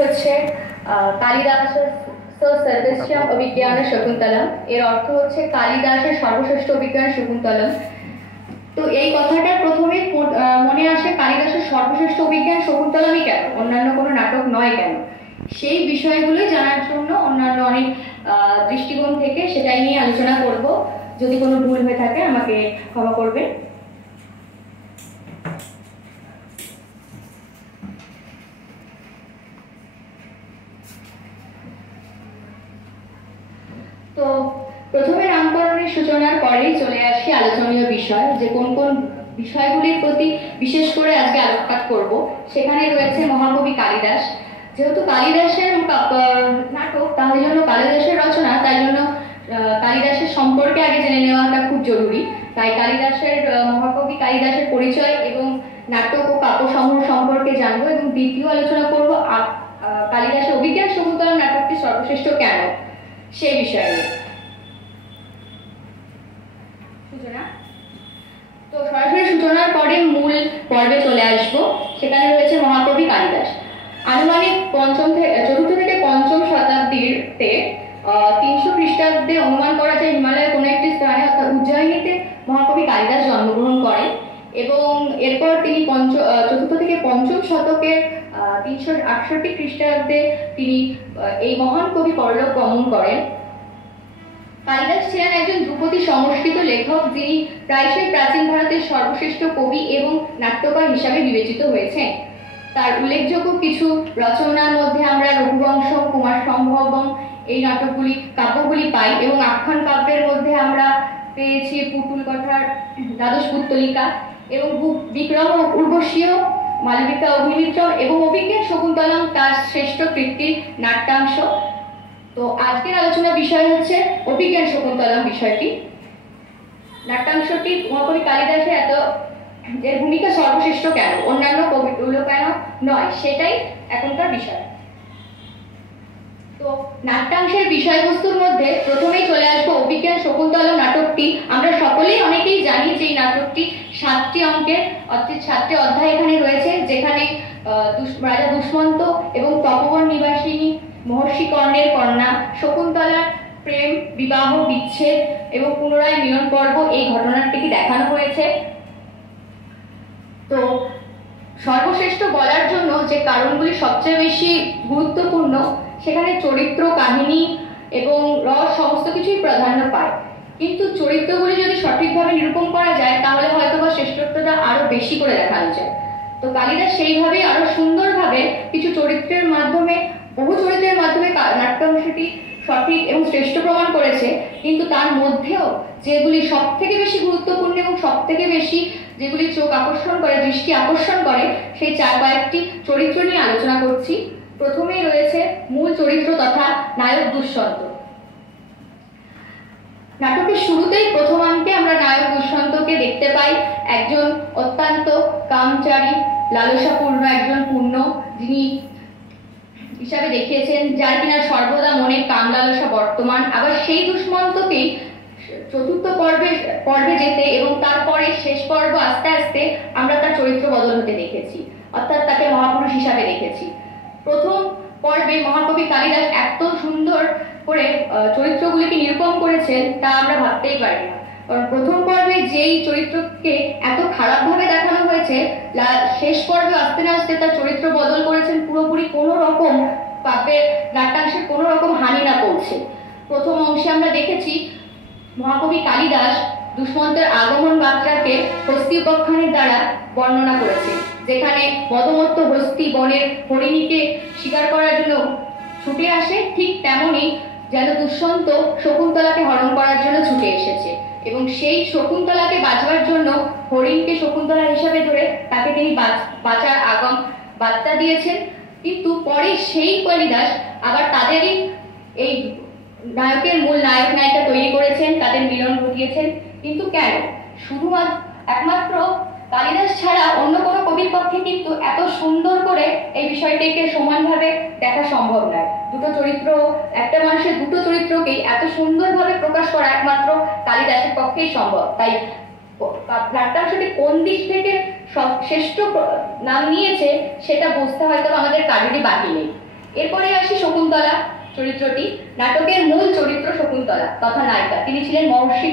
হচ্ছে কালিদাসের সর্বশ্রেষ্ঠ অভিজ্ঞানের শকুন্তলম। এর অর্থ হচ্ছে কালিদাসের সর্বশ্রেষ্ঠ অভিজ্ঞান শকুন্তলম। তো এই কথাটা প্রথমে মনে আসে, কালিদাসের সর্বশ্রেষ্ঠ অভিজ্ঞান শকুন্তলমই কেন, অন্যান্য কোনো নাটক নয় কেন? সেই বিষয়গুলোই জানার জন্য অন্যান্য অনেক দৃষ্টিকোণ থেকে সেটাই নিয়ে আলোচনা করব। যদি কোনো ভুল হয়ে থাকে আমাকে ক্ষমা করবেন। তো প্রথমে নামকরণের সূচনার পরেই চলে আসি আলোচনীয় বিষয়, যে কোন কোন বিষয়গুলির প্রতি বিশেষ করে আজকে আলোকপাত করব। সেখানে রয়েছে মহাকবি কালিদাস। যেহেতু কালিদাসের নাটক, তাহলে জন্য কালিদাসের রচনা, তাই জন্য কালিদাসের সম্পর্কে আগে জেনে নেওয়াটা খুব জরুরি। তাই কালিদাসের মহাকবি কালিদাসের পরিচয় এবং নাটক ও কাব্যসমূহ সম্পর্কে জানবো, এবং দ্বিতীয় আলোচনা করব কালিদাসের অভিজ্ঞান শকুন্তলম নাটকটি সর্বশ্রেষ্ঠ কেন সেই বিষয়ে। সূচনা। তো সরাসরি সূচনার পরে মূল পর্বে চলে আসবো। সেখানে রয়েছে মহাকবি কালিদাস। আনুমানিক চতুর্থ থেকে পঞ্চম শতাব্দীতে 300 খ্রিস্টাব্দে অনুমান করা যায় হিমালয়ের কোনো একটি স্থানে অর্থাৎ উজ্জয়িনীতে মহাকবি কালিদাস জন্মগ্রহণ করেন, এবং এরপর তিনি চতুর্থ থেকে পঞ্চম শতকের 368 খ্রিস্টাব্দে তিনি এই মহান কবি পরলোক গমন করেন। কালিদাস ছিলেন একজন ধ্রুপদী সংস্কৃত লেখক, যিনি প্রায়শই প্রাচীন ভারতের সর্বশ্রেষ্ঠ কবি এবং নাট্যকার হিসাবে বিবেচিত হয়েছেন। তার উল্লেখযোগ্য কিছু রচনার মধ্যে আমরা রঘুবংশম, কুমার সম্ভবম এই কাব্যগুলি পাই, এবং আখ্যান কাব্যের মধ্যে আমরা পেয়েছি পুতুল কথার দ্বাদশ পুত্তলিকা, এবং বিক্রম ও উর্বশীয়, মালবিকা অগ্নিমিত্র এবং অভিজ্ঞান শকুন্তলম তার শ্রেষ্ঠ কৃতির নাট্যাংশ। তো আজকের আলোচনার বিষয় হচ্ছে অভিজ্ঞান শকুন্তলম বিষয়টি। নাট্যাংশটি মহাকবি কালিদাসের এর ভূমিকা সর্বশ্রেষ্ঠ কেন, অন্যান্য কবিগুলো কেন নয়, সেটাই এখনকার বিষয়। তো নাট্যাংশের বিষয়বস্তুর মধ্যে প্রথমেই চলে আসবো অভিজ্ঞান শকুন্তলম নাটকটি। আমরা সকলেই অনেকেই জানি যে এই নাটকটি 7টি অঙ্কের অর্থাৎ 7টি অধ্যায় এখানে রয়েছে, যেখানে রাজা দুষ্মন্ত এবং তপবন নিবাসিনী মহর্ষি কর্ণের কন্যা শকুন্তলার প্রেম, বিবাহ, বিচ্ছেদ এবং পুনরায় মিলন পর্ব এই ঘটনাটিকে দেখানো হয়েছে। তো সর্বশ্রেষ্ঠ বলার জন্য যে কারণগুলি সবচেয়ে বেশি গুরুত্বপূর্ণ, সেখানে চরিত্র, কাহিনী এবং রস সমস্ত কিছুই প্রাধান্য পায়। কিন্তু চরিত্রগুলি যদি সঠিকভাবে নিরূপণ করা যায়, তাহলে হয়তো বা শ্রেষ্ঠত্বটা আরো বেশি করে দেখানো যায়। তো কালিদাস সেইভাবে আরো সুন্দরভাবে কিছু চরিত্রের মাধ্যমে, বহু চরিত্রের মাধ্যমে নাট্যাংশটি সঠিক এবং শ্রেষ্ঠ প্রমাণ করেছে। কিন্তু তার মধ্যেও যেগুলি সব থেকে বেশি গুরুত্বপূর্ণ এবং সব থেকে বেশি যেগুলি চোখ আকর্ষণ করে, দৃষ্টি আকর্ষণ করে, সেই কয়েকটি চরিত্র নিয়ে আলোচনা করছি। প্রথমেই রয়েছে মূল চরিত্র তথা নায়ক দুষ্মন্ত। নাটকের শুরুতেই প্রথমাঙ্কে আমরা নায়ক দুষ্মন্তকে দেখতে পাই, একজন অত্যন্ত কামচারী, লালসাপূর্ণ একজন পূর্ণ, যিনি হিসাবে দেখিয়েছেন, যার কিনা সর্বদা মনে কাম লালসা বর্তমান। আবার সেই দুষ্মন্তকেই চতুর্থ পর্বে যেতে এবং তারপরে শেষ পর্ব আস্তে আস্তে আমরা তার চরিত্র বদল হতে দেখেছি, অর্থাৎ তাকে মহাপুরুষ হিসাবে দেখেছি। প্রথম পর্বে মহাকবি কালিদাস এত সুন্দর করে চরিত্রগুলিকে নিরূপণ করেছেন, তা আমরা ভাবতেই পারি না। কারণ প্রথম পর্বে যেই চরিত্রকে এত খারাপভাবে দেখানো হয়েছে, শেষ পর্বে আস্তে না আস্তে তার চরিত্র বদল করেছেন পুরোপুরি, কোনো রকম কাব্যের নাট্যাংশের কোনো রকম হানি না পৌঁছে। প্রথম অংশে আমরা দেখেছি মহাকবি কালিদাস দুষ্মন্তের আগমন মাত্রাকে হস্তি উপাখ্যানের দ্বারা বর্ণনা করেছে, যেখানে মদমত্ত হস্তি বনের হরিণীকে শিকার করার জন্য ছুটে আসে, ঠিক তেমনি যেন দুষ্মন্ত শকুন্তলাকে হরণ করার জন্য ছুটে এসেছে, এবং সেই শকুন্তলাকে বাঁচবার জন্য হরিণকে শকুন্তলা হিসাবে ধরে তাকে তিনি বাঁচার আগম বার্তা দিয়েছেন। কিন্তু পরে সেই কালিদাস আবার তাদেরই এই নায়কের মূল নায়ক নায়িকা তৈরি করেছেন, তাদের মিলন ঘটিয়েছেন। কিন্তু কেন? শুধুমাত্র একমাত্র কালিদাস ছাড়া অন্য কোনো কবির পক্ষে কিন্তু এত সুন্দর করে এই বিষয়টিকে সমানভাবে দেখা সম্ভব নয়। একটা মানুষের দুটো চরিত্রকেই এত সুন্দরভাবে প্রকাশ করা একমাত্র কালিদাসের পক্ষেই সম্ভব। তাই নাট্যাংশটি কোন দিক থেকে শ্রেষ্ঠ নাম নিয়েছে সেটা বুঝতে হয়তো আমাদের কারোরই বাকি নেই। এরপরে আসি শকুন্তলা চরিত্রটি। নাটকের মূল চরিত্র শকুন্তলা তথা নায়িকা, তিনি ছিলেন মহর্ষি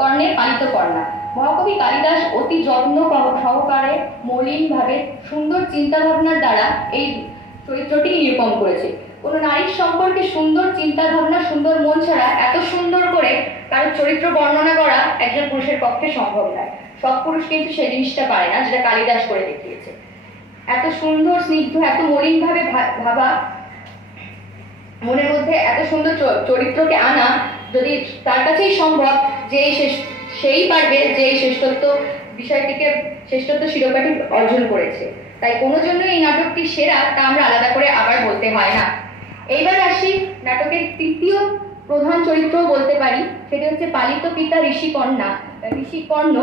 কর্ণের পালিত কন্যা। মহাকবি কালিদাস অতি যত্ন সহকারে মলিনভাবে সুন্দর চিন্তা ভাবনার দ্বারা এই চরিত্রটি নিরূপণ করেছে। কোনো নারীর সম্পর্কে সুন্দর চিন্তা ভাবনা, সুন্দর মন ছাড়া এত সুন্দর করে কারোর চরিত্র বর্ণনা করা একজন পুরুষের পক্ষে সম্ভব নয়। সব পুরুষ কিন্তু সেই জিনিসটা পারে না, যেটা কালিদাস করে দেখিয়েছে। এত সুন্দর স্নিগ্ধ, এত মলিনভাবে ভাবা, মনের মধ্যে এত সুন্দর চরিত্রকে আনা যদি তার কাছেই সম্ভব, যে সেই পারবে যে শ্রেষ্ঠত্ব বিষয়টিকে, শ্রেষ্ঠত্ব শিরোপাটি অর্জন করেছে। তাই কোনো জন্য এই নাটকটি সেরা তা আমরা আলাদা করে আবার বলতে হয় না। এইবার আসি নাটকের তৃতীয় প্রধান চরিত্র বলতে পারি, সেটি হচ্ছে পালিত পিতা ঋষিকর্ণ।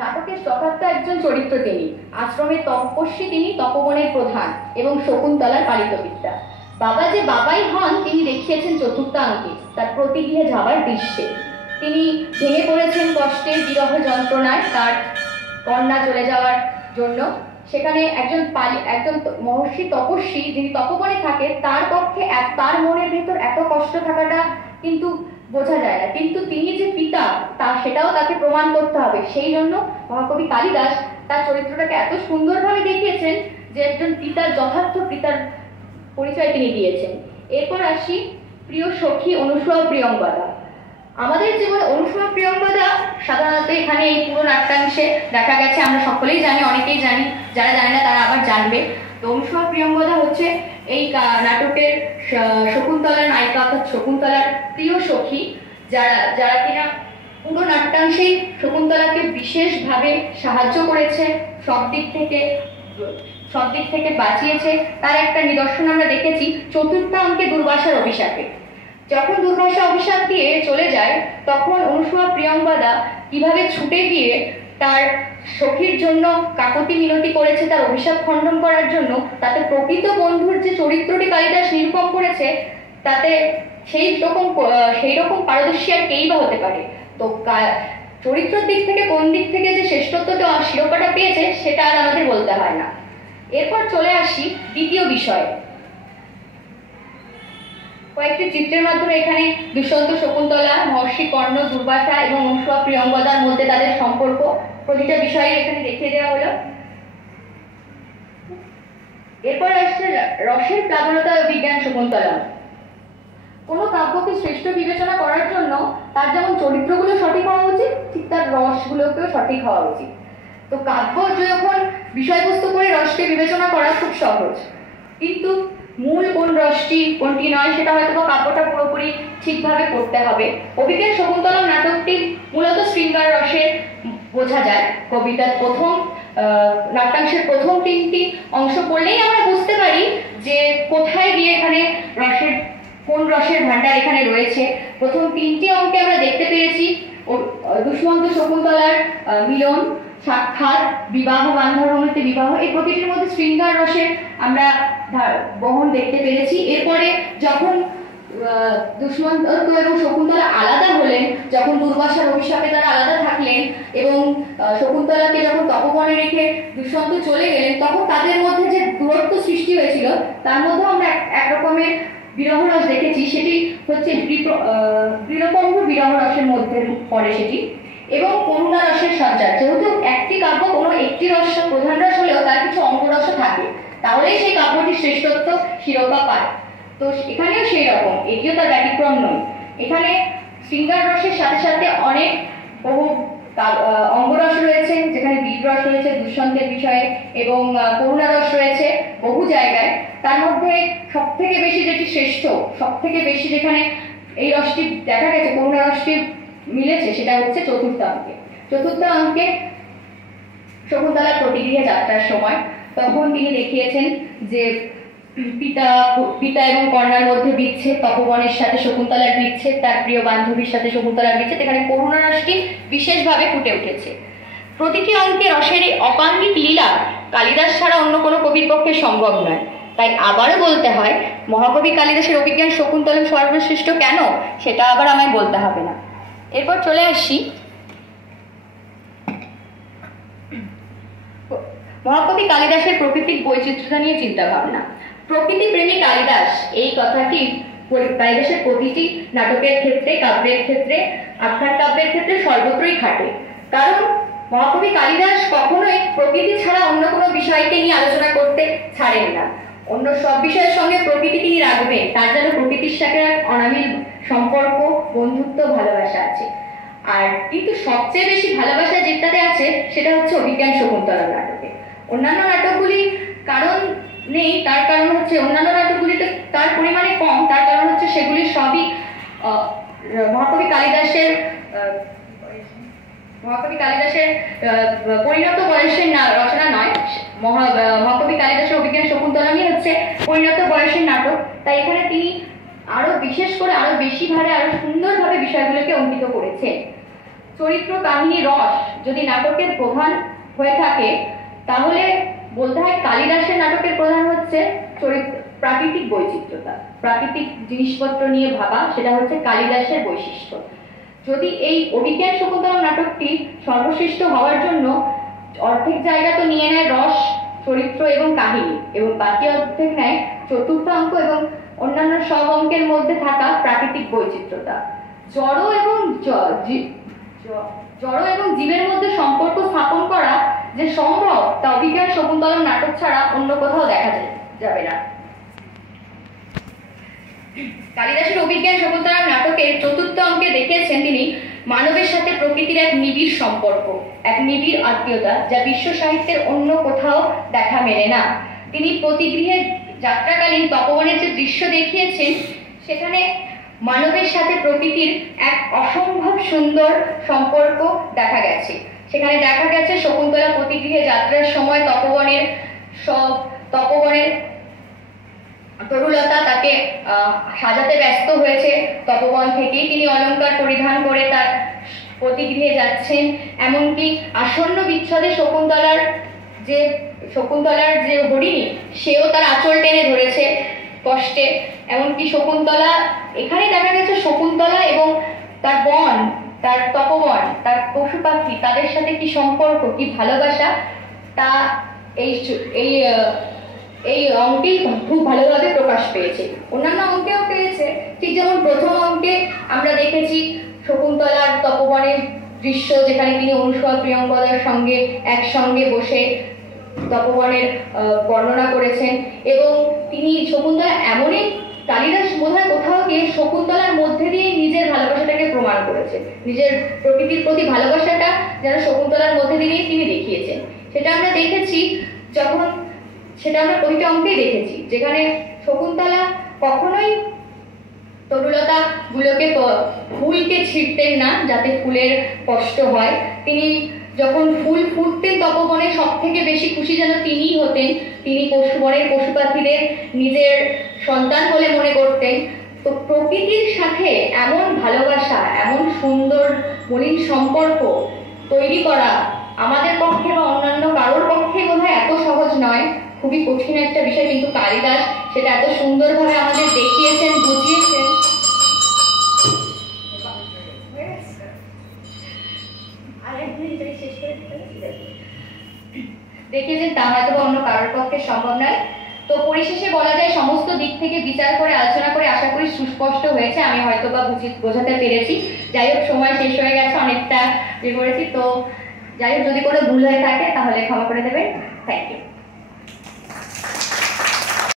নাটকের যথার্থ একজন চরিত্র তিনি। আশ্রমের তপস্বী তিনি, তপবনের প্রধান এবং শকুন্তলার পালিত পিতা। বাবা যে বাবাই হন তিনি দেখিয়েছেন চতুর্থাঙ্কে, তার প্রতিগৃহে যাবার দৃশ্যে। তিনি ভেঙে পড়েছেন কষ্টে, বিরহ যন্ত্রণায় তার কন্যা চলে যাওয়ার জন্য। সেখানে একজন মহর্ষি তপস্বী যিনি তপবনে থাকে, তার পক্ষে তার মনের ভেতর এত কষ্ট থাকাটা কিন্তু বোঝা যায় না, কিন্তু তিনি যে পিতা সেটাও তাকে প্রমাণ করতে হবে। সেই জন্য মহাকবি কালিদাস তার চরিত্রটাকে এত সুন্দরভাবে দেখিয়েছেন যে একজন পিতার, যথার্থ পিতার পরিচয় তিনি দিয়েছেন। এরপর আসি প্রিয় সখী অনুসূয়া প্রিয়ঙ্বদা। আমাদের জীবনে অনুসূয়া প্রিয়ঙ্বদা সাধারণত এখানে এই পুরো নাট্যাংশে দেখা গেছে, আমরা সকলেই জানি, অনেকেই জানি, যারা জানে না তারা আবার জানবে। তো অনুসূয়া প্রিয়ঙ্বদা হচ্ছে এই নাটকের শকুন্তলার নায়িকা, অর্থাৎ শকুন্তলার প্রিয় সখী, যারা কিনা পুরো নাট্যাংশেই শকুন্তলাকে বিশেষভাবে সাহায্য করেছে, সব দিক থেকে বাঁচিয়েছে। তার একটা নিদর্শন আমরা দেখেছি চতুর্থ অঙ্কে দুর্বাসার অভিশাপে। যখন দুর্বাসা অভিশাপ দিয়ে চলে যায়, তখন অনুসূয়া প্রিয়ঙ্বদা কিভাবে ছুটে গিয়ে তার সখীর জন্য কাকতি মিনতি করেছে, তার অভিশাপ খণ্ডন করার জন্য। তাতে প্রকৃত বন্ধুর যে চরিত্রটি কালিদাস নিরূপণ করেছে, তাতে সেই রকম পারদর্শী আর কেই বা হতে পারে। তো চরিত্রের দিক থেকে কোন দিক থেকে যে শ্রেষ্ঠত্বটা শিরোপাটা পেয়েছে সেটা আর আমাদের বলতে হয় না। এরপর চলে আসি দ্বিতীয় বিষয়ে। কয়েকটি চিত্রের মাধ্যমে এখানে দুষ্যন্ত, শকুন্তলা, মহর্ষি কর্ণ, দুর্বাসা এবং অনুসূয়া প্রিয়ঙ্বদার মধ্যে তাদের সম্পর্ক, প্রতিটা বিষয়ে এখানে দেখিয়ে দেওয়া হলো। এরপর আসছে রসের প্লাবনতা বিজ্ঞান শকুন্তলা। কোনো কাব্যকে শ্রেষ্ঠ বিবেচনা করার জন্য তার যেমন চরিত্রগুলো সঠিক হওয়া উচিত, ঠিক তার রসগুলোকেও সঠিক হওয়া উচিত। তো কাব্য যখন বিষয়বস্তু করে রসকে বিবেচনা করা খুব সহজ, কিন্তু মূল কোন রসটি কোনটি নয় সেটা হয়তো কাব্যটা পুরোপুরি ঠিকভাবে করতে হবে। অভিজ্ঞান শকুন্তলা নাটকটি মূলত শৃঙ্গার রসে বোঝা যায়। কবিতার নাট্যাংশের প্রথম তিনটি অংশ পড়লেই আমরা বুঝতে পারি যে কোথায় গিয়ে এখানে কোন রসের ভান্ডার এখানে রয়েছে। প্রথম তিনটি অঙ্কে আমরা দেখতে পেরেছি দুষ্মন্ত শকুন্তলার মিলন, সাক্ষাৎ, বিবাহ, বান্ধবীতে বিবাহ, এই প্রতিটির মধ্যে শৃঙ্গার রসের আমরা বহন দেখতে পেরেছি। এরপরে যখন দুষ্মন্ত এবং শকুন্তলা আলাদা হলেন, যখন দুর্বাসার অভিশাপে তারা আলাদা থাকলেন এবং শকুন্তলাকে যখন তপবনে রেখে দুষ্মন্ত চলে গেলেন, তখন তাদের মধ্যে যে দূরত্ব সৃষ্টি হয়েছিল তার মধ্যে আমরা একরকমের বিরহ রস দেখেছি। সেটি হচ্ছে দৃঢ়পম্ভ বিরহ রসের মধ্যে পড়ে সেটি, এবং করুণা রসের সঞ্চার। যেহেতু একটি কাব্য কোনো একটি রস প্রধান রস হলেও তার কিছু অঙ্গরসও থাকে, তাহলেই সেই কাব্যটি শ্রেষ্ঠত্ব শিরোপা পায়। তো এখানেও সেই রকম, এটিও তার ব্যতিক্রম নয়। এখানে শৃঙ্গার রসের সাথে সাথে অনেক বহু অঙ্গরস রয়েছে, যেখানে বীর রস রয়েছে দুষ্যন্তের বিষয়ে, এবং করুণা রস রয়েছে বহু জায়গায়। তার মধ্যে সব থেকে বেশি যেটি শ্রেষ্ঠ, সব থেকে বেশি যেখানে এই রসটি দেখা গেছে, করুণা রসটি মিলেছে, সেটা হচ্ছে চতুর্থ অঙ্কে শকুন্তলার প্রতিগৃহে যাত্রার সময়। তখন তিনি দেখিয়েছেন যে পিতা এবং কন্যার মধ্যে বিচ্ছেদ, তপবনের সাথে শকুন্তলার বিচ্ছেদ, তার প্রিয় বান্ধবীর সাথে শকুন্তলার বিচ্ছেদ, এখানে করুণা রসটি বিশেষভাবে ফুটে উঠেছে। প্রতিটি অঙ্কে রসের এই অপাঙ্গিক লীলা কালিদাস ছাড়া অন্য কোনো কবির পক্ষে সম্ভব নয়। তাই আবারও বলতে হয়, মহাকবি কালিদাসের অভিজ্ঞান শকুন্তলা সর্বশ্রেষ্ঠ কেন, সেটা আবার আমায় বলতে হবে না। এরপর চলে আসি মহাকবি কালিদাসের প্রকৃতিক বৈচিত্র্যতা নিয়ে চিন্তা ভাবনা। প্রকৃতি প্রেমী কালিদাস এই কথাটি কালিদাসের প্রতিটি নাটকের ক্ষেত্রে, কাব্যের ক্ষেত্রে, আখ্যান কাব্যের ক্ষেত্রে সর্বত্রই খাটে। কারণ মহাকবি কালিদাস কখনোই প্রকৃতি ছাড়া অন্য কোনো বিষয়কে নিয়ে আলোচনা করতে ছাড়েন না। অন্য সব বিষয়ের সঙ্গে প্রকৃতি তিনি রাখবেন, তার যেন প্রকৃতির সাথে এক অনাবিল সম্পর্ক, বন্ধুত্ব, ভালোবাসা আছে। আর কিন্তু সবচেয়ে বেশি ভালোবাসা যেটাতে আছে সেটা হচ্ছে অভিজ্ঞান শকুন্তলা নাটকে। অন্যান্য নাটকগুলি কারণ নেই, তার কারণ হচ্ছে অন্যান্য নাটকগুলিতে তার পরিমাণে কম, তার কারণ হচ্ছে সেগুলি সবই মহাকবি কালিদাসের পরিণত বয়সের রচনা নয়। মহাকবি কালিদাসের অভিজ্ঞান শকুন্তলামই হচ্ছে পরিণত বয়সের নাটক। তাই এখানে তিনি আরো বিশেষ করে আরো বেশি ভাবে আরো সুন্দরভাবে বিষয়গুলোকে অঙ্কিত করেছেন। চরিত্র, কাহিনী, রস যদি নাটকের প্রধান হয়ে থাকে তাহলে বলতে হয় কালিদাসের নাটকের প্রধান হচ্ছে প্রাকৃতিক বৈচিত্র্যতা, প্রাকৃতিক জিনিসপত্র নিয়ে ভাবা, সেটা হচ্ছে কালিদাসের বৈশিষ্ট্য। যদি এই অভিজ্ঞান শকুন্তলা নাটকটি সর্বশ্রেষ্ঠ হওয়ার জন্য অর্ধেক জায়গা তো নিয়ে নেয় রস, চরিত্র এবং কাহিনী, এবং বাকি অর্ধেক নেয় চতুর্থ অঙ্ক এবং অন্যান্য সব অঙ্কের মধ্যে থাকা প্রাকৃতিক বৈচিত্র্যতা। জড় এবং জীবের মধ্যে সম্পর্ক স্থাপন করা যে সম্ভব তা অভিজ্ঞান শকুন্তলা নাটক ছাড়া অন্য কোথাও দেখা যাবে না। কালিদাসের অভিজ্ঞান শকুন্তলা নাটকের চতুর্থ অঙ্কে দেখিয়েছেন তিনি মানবের সাথে প্রকৃতির এক নিবিড় সম্পর্ক, এক নিবিড় আত্মীয়তা, যা বিশ্ব সাহিত্যের অন্য কোথাও দেখা মেলে না। তিনি প্রতিগৃহে যাত্রাকালীন তপবনের যে দৃশ্য দেখিয়েছেন সেখানে মানবের সাথে প্রকৃতির এক অসম্ভব সুন্দর সম্পর্ক দেখা গেছে। সেখানে দেখা গেছে শকুন্তলা প্রতিগৃহে যাত্রার সময় তপবনের তরুলতা তাকে সাজাতে ব্যস্ত হয়েছে। তপবন থেকেই তিনি অলংকার পরিধান করে তার প্রতিগৃহে যাচ্ছেন। এমনকি আসন্ন বিচ্ছেদে শকুন্তলার যে হরিণী, সেও তার আঁচল টেনে ধরেছে কষ্টে। এমনকি শকুন্তলা, এখানে দেখা গেছে শকুন্তলা এবং তার বন, তার তপবন, তার পশু পাখি, তাদের সাথে কি সম্পর্ক, কি ভালোবাসা, তা এই অঙ্কেই খুব ভালোভাবে প্রকাশ পেয়েছে। অন্যান্য অঙ্কেও পেয়েছে, ঠিক যেমন প্রথম অঙ্কে আমরা দেখেছি শকুন্তলার তপবনের দৃশ্য, যেখানে তিনি অনুষ্কা প্রিয়ঙ্গদার সঙ্গে একসঙ্গে বসে তপবনের বর্ণনা করেছেন। এবং তিনি শকুন্তলা এমনই, কালিদাস বোধহয় কোথাও গিয়ে শকুন্তলার মধ্যে দিয়ে নিজের ভালোবাসাটাকে প্রমাণ করেছেন, নিজের প্রকৃতির প্রতি ভালোবাসাটা যেন শকুন্তলার মধ্যে দিয়েই তিনি দেখিয়েছেন। সেটা আমরা দেখেছি সেটা আমরা প্রতিটা অঙ্কেই দেখেছি, যেখানে শকুন্তলা কখনোই তরুলতা গুলোকে ফুলকে ছিঁড়তেন না যাতে ফুলের কষ্ট হয়। তিনি যখন ফুল ফুটতেন তপবনে সব থেকে বেশি খুশি যেন তিনিই হতেন। তিনি বনের পশু পাখিদের নিজের সন্তান বলে মনে করতেন। তো প্রকৃতির সাথে এমন ভালোবাসা, এমন সুন্দর মলিন সম্পর্ক তৈরি করা আমাদের পক্ষে বা অন্যান্য কারোর পক্ষে বোধহয় এত সহজ নয়, খুবই কঠিন একটা বিষয়। কিন্তু কালিদাস সেটা এত সুন্দরভাবে আমাদের দেখিয়েছেন, বুঝিয়েছেন। দেখিয়েছেন তা হয়তো অন্য কারোর পক্ষে সম্ভব নয়। তো পরিশেষে বলা যায় সমস্ত দিক থেকে বিচার করে আলোচনা করে আশা করি সুস্পষ্ট হয়েছে, আমি হয়তো বা বোঝাতে পেরেছি। যাই হোক, সময় শেষ হয়ে গেছে, অনেকটা করেছি। তো যাই হোক, যদি কোনো ভুল হয়ে থাকে তাহলে ক্ষমা করে দেবেন। Thank you.